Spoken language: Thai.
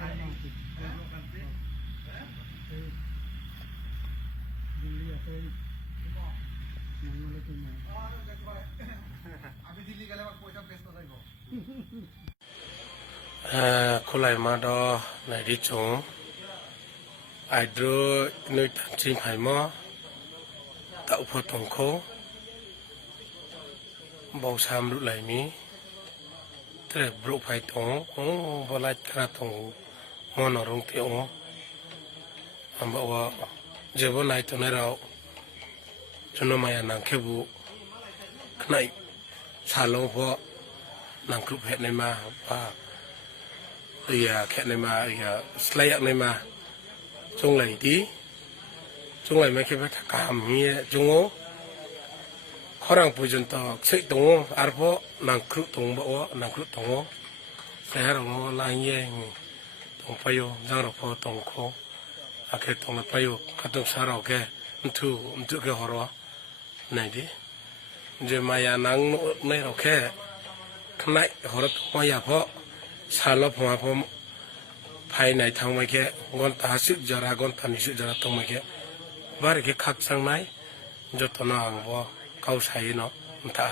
คนไหลมาดอในดิจงไอโดรนุยตันจิมไห่มอตะอุปตงโคบอกสามลุไหลมีแต่บรุไผ่ตงบลายกระตงมอนอรงเตียวอันบอกว่าเจ้าวันไหนตรงนี้เราจนมาอย่างนังแค่บุขณะสาลงเพราะนังคลุบเห็ดในมาว่าแค่ในมาสไลด์ในมาจงไหลดีจงไหลไม่แค่ว่าถ้ามีจงโง่ข้อรังปุจจนต่อเสกตรงอาร์พอนังคลุตรงบ่าวนังคลุตรงแต่เราลายแย่งตรงไปโยจังเราพอตรงโคอาแค่ตรงไปโยขัดตรงสาเราแค่มันถูกแค่หัวไหนดิจะมายานังในเราแค่ข้างในหัวตรงมายาเพราะสารลบหัวผมภายในทางไม่แค่กอนตาสิจาระกอนตานิสิจาระตรงไม่แค่บาร์แค่ขัดสังไหนจะต้นอ่างว่าเขาใช้เนาะมันตา